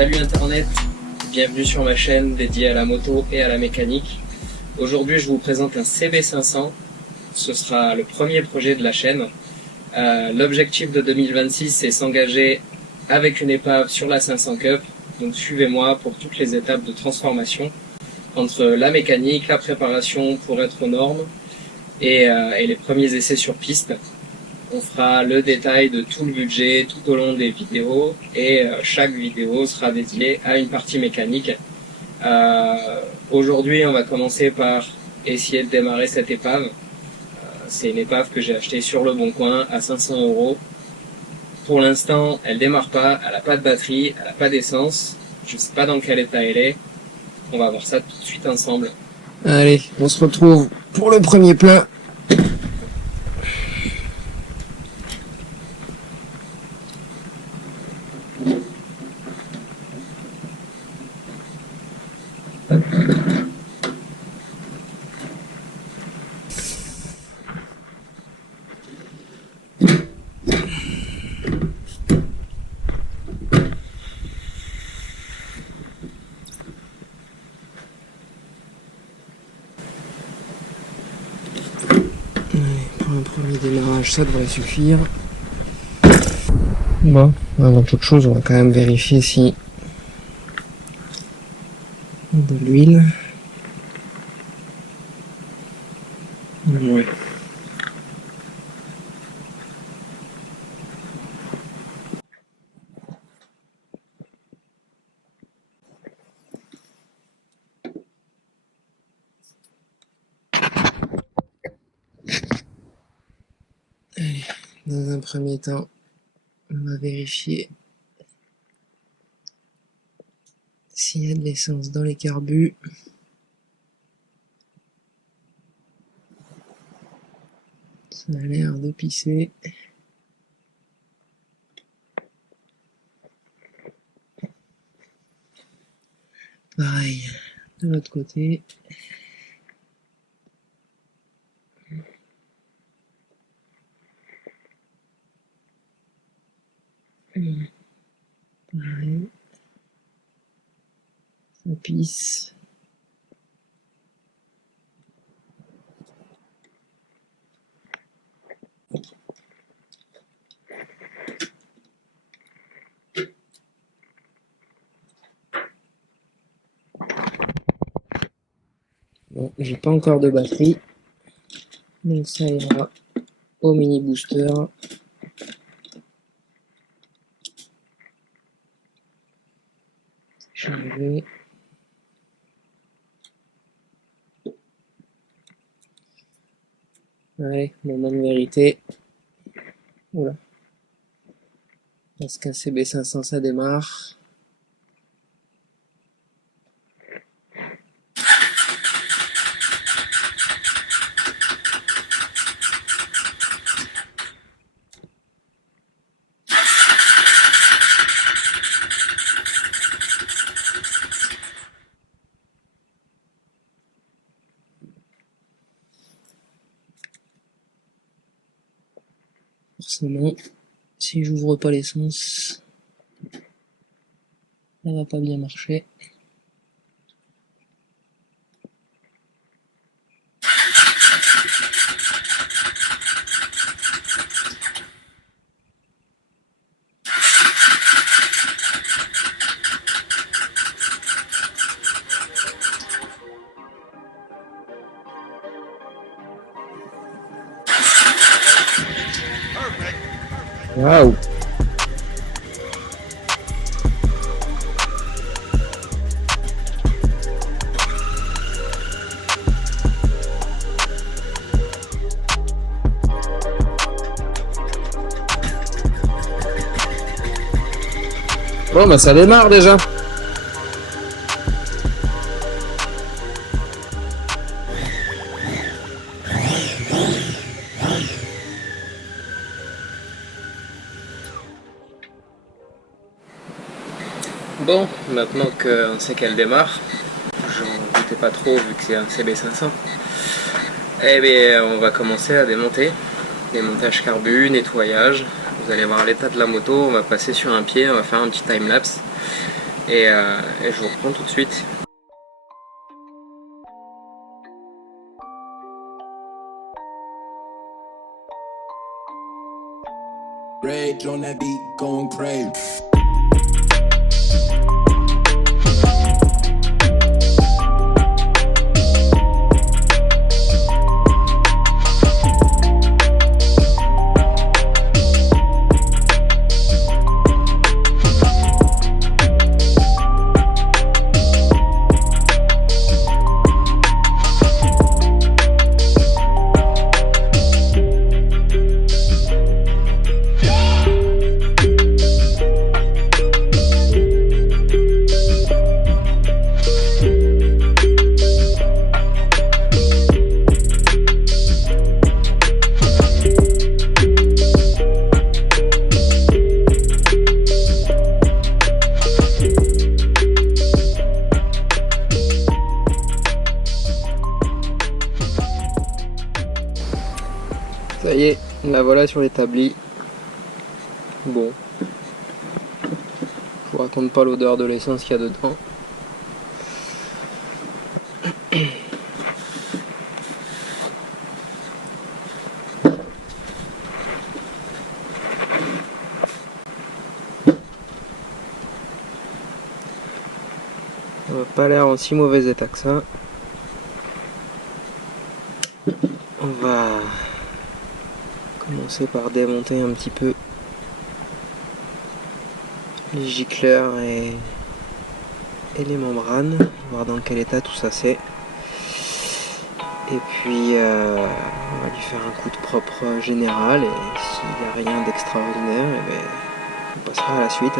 Salut Internet, bienvenue sur ma chaîne dédiée à la moto et à la mécanique. Aujourd'hui je vous présente un CB500, ce sera le premier projet de la chaîne. L'objectif de 2026 c'est s'engager avec une épave sur la 500 Cup, donc suivez-moi pour toutes les étapes de transformation, entre la mécanique, la préparation pour être aux normes et les premiers essais sur piste. On fera le détail de tout le budget tout au long des vidéos et chaque vidéo sera dédiée à une partie mécanique. Aujourd'hui, on va commencer par essayer de démarrer cette épave. C'est une épave que j'ai achetée sur le Bon Coin à 500 €. Pour l'instant, elle démarre pas, elle n'a pas de batterie, elle n'a pas d'essence. Je sais pas dans quel état elle est. On va voir ça tout de suite ensemble. Allez, on se retrouve pour le premier plein. Pour un premier démarrage, ça devrait suffire. Bon, avant toute chose, on va quand même vérifier si de l'huile. Ouais. Allez, dans un premier temps, on va vérifier s'il y a de l'essence dans les carbus. Ça a l'air de pisser. Pareil, de l'autre côté. Pareil. Ça pisse. Bon, j'ai pas encore de batterie, donc ça ira au mini booster. Chargé. Allez, moment de vérité. Oula. Est-ce qu'un CB500 ça démarre? Forcément, si j'ouvre pas l'essence, ça va pas bien marcher. Waouh! Bon bah ça démarre déjà. Bon, maintenant qu'on sait qu'elle démarre, j'en doutais pas trop vu que c'est un CB500, eh bien on va commencer à démonter. Démontage carbu, nettoyage. Vous allez voir l'état de la moto, on va passer sur un pied, on va faire un petit time-lapse. et je vous reprends tout de suite. Rage on that beat, going crazy. Ça y est, la voilà sur l'établi. Bon. Je vous raconte pas l'odeur de l'essence qu'il y a dedans. Ça n'a pas l'air en si mauvais état que ça. On va commencer par démonter un petit peu les gicleurs et les membranes, voir dans quel état tout ça c'est. Et puis on va lui faire un coup de propre général, et s'il n'y a rien d'extraordinaire, eh ben, on passera à la suite.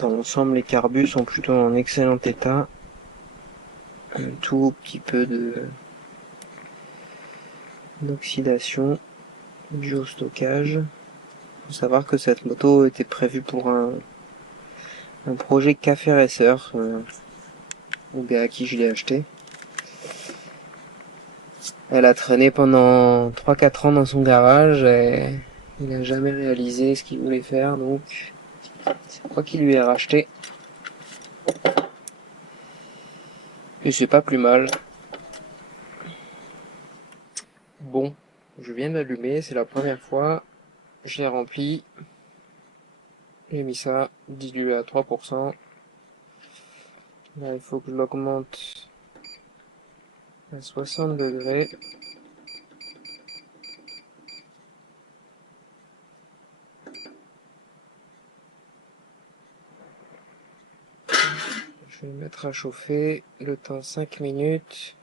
Dans l'ensemble, les carbus sont plutôt en excellent état. Un tout petit peu d'oxydation due au stockage. Il faut savoir que cette moto était prévue pour un projet café racer au gars à qui je l'ai acheté. Elle a traîné pendant 3-4 ans dans son garage et il n'a jamais réalisé ce qu'il voulait faire, donc c'est moi qui lui ai racheté. Et c'est pas plus mal. Bon, je viens d'allumer, c'est la première fois. Je l'ai rempli. J'ai mis ça dilué à 3%. Là, il faut que je l'augmente à 60 degrés. Je vais mettre à chauffer, le temps 5 minutes.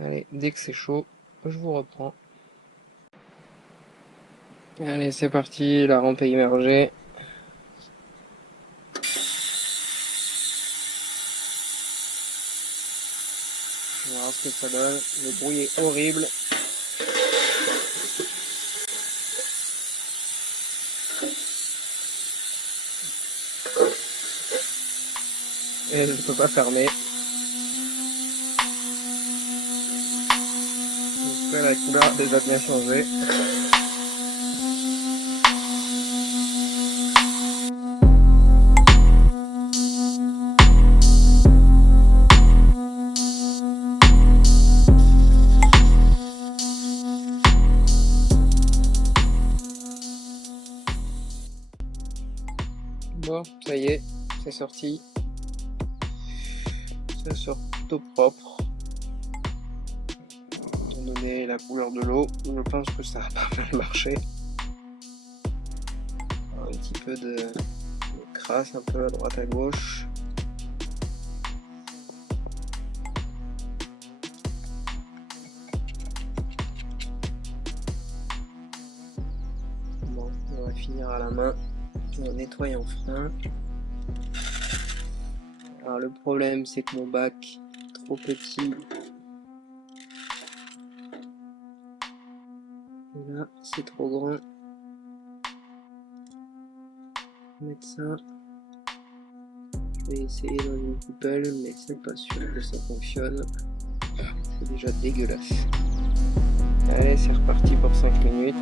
Allez, dès que c'est chaud, je vous reprends. Allez, c'est parti, la rampe est immergée. On va voir ce que ça donne. Le bruit est horrible. Et je ne peux pas fermer. Donc là, la couleur a déjà bien changé. Bon, ça y est, c'est sorti. Ça sort tout propre. Étant donné la couleur de l'eau, je pense que ça a pas mal marché. Alors, un petit peu de crasse un peu à droite à gauche. Bon, on va finir à la main en nettoyant frein. Alors le problème c'est que mon bac est trop petit. Et là c'est trop grand. Mettre ça. Je vais essayer dans une poubelle, mais c'est pas sûr que ça fonctionne. C'est déjà dégueulasse. Allez, c'est reparti pour 5 minutes.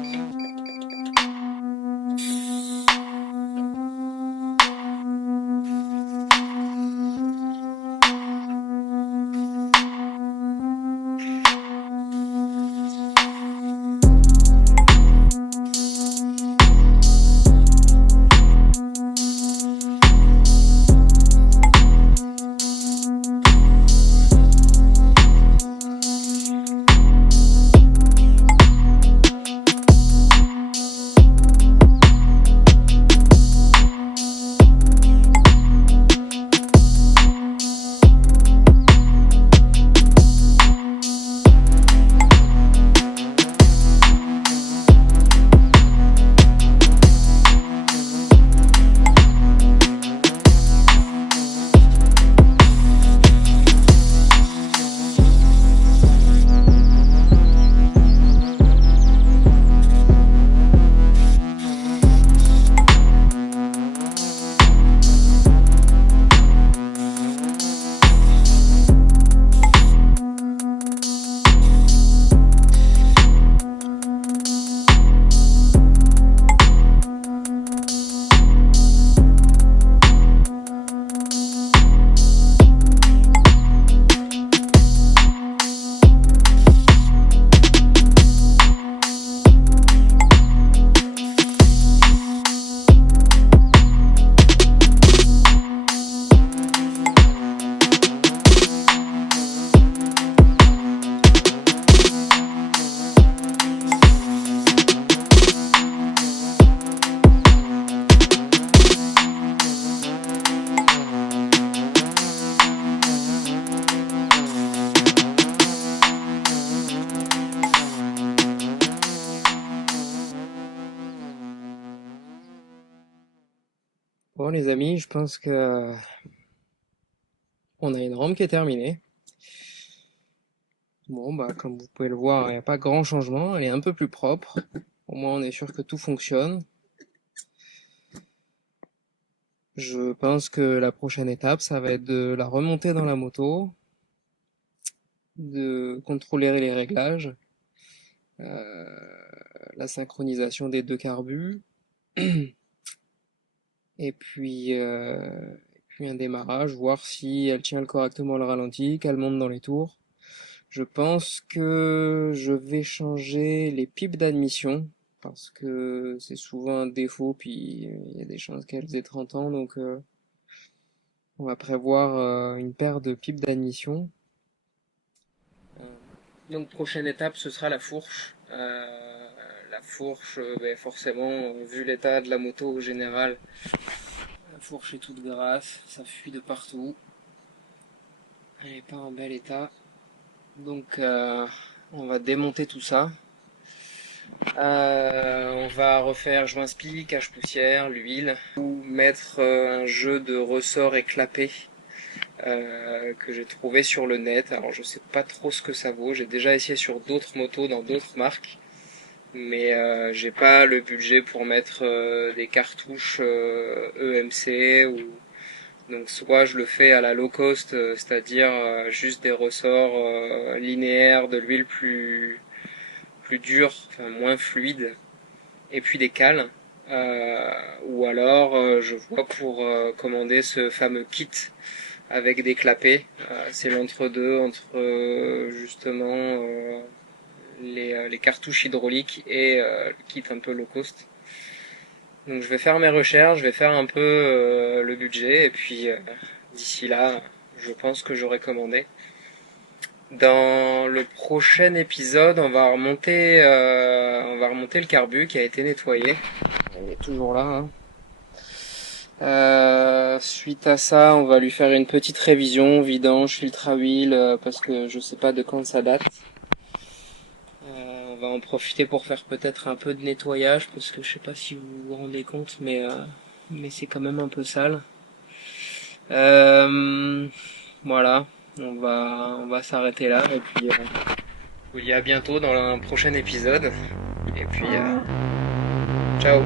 Bon les amis, je pense que on a une rampe qui est terminée. Bon bah comme vous pouvez le voir, il n'y a pas grand changement, elle est un peu plus propre. Au moins on est sûr que tout fonctionne. Je pense que la prochaine étape, ça va être de la remonter dans la moto, de contrôler les réglages, la synchronisation des deux carbus, et puis un démarrage, voir si elle tient correctement le ralenti, qu'elle monte dans les tours. Je pense que je vais changer les pipes d'admission, parce que c'est souvent un défaut, puis il y a des chances qu'elles aient 30 ans, donc on va prévoir une paire de pipes d'admission. Donc prochaine étape, ce sera la fourche. La fourche, forcément, vu l'état de la moto au général, la fourche est toute grasse, ça fuit de partout. Elle n'est pas en bel état. Donc on va démonter tout ça. On va refaire joint-spi, cache-poussière, l'huile, ou mettre un jeu de ressorts éclapés que j'ai trouvé sur le net. Alors je sais pas trop ce que ça vaut, j'ai déjà essayé sur d'autres motos dans d'autres marques, mais j'ai pas le budget pour mettre des cartouches EMC ou donc soit je le fais à la low cost, c'est-à-dire juste des ressorts linéaires, de l'huile plus dure, enfin moins fluide, et puis des cales. Ou alors je vois pour commander ce fameux kit avec des clapets. C'est l'entre-deux entre justement les cartouches hydrauliques et le kit un peu low cost. Donc je vais faire mes recherches, je vais faire un peu le budget et puis d'ici là, je pense que j'aurai commandé. Dans le prochain épisode, on va remonter le carbu qui a été nettoyé. Il est toujours là. Suite à ça, on va lui faire une petite révision, vidange, filtre à huile, parce que je sais pas de quand ça date. On va en profiter pour faire peut-être un peu de nettoyage, parce que je sais pas si vous vous rendez compte, mais c'est quand même un peu sale. Voilà, on va s'arrêter là, et puis je vous dis à bientôt dans un prochain épisode, et puis ciao.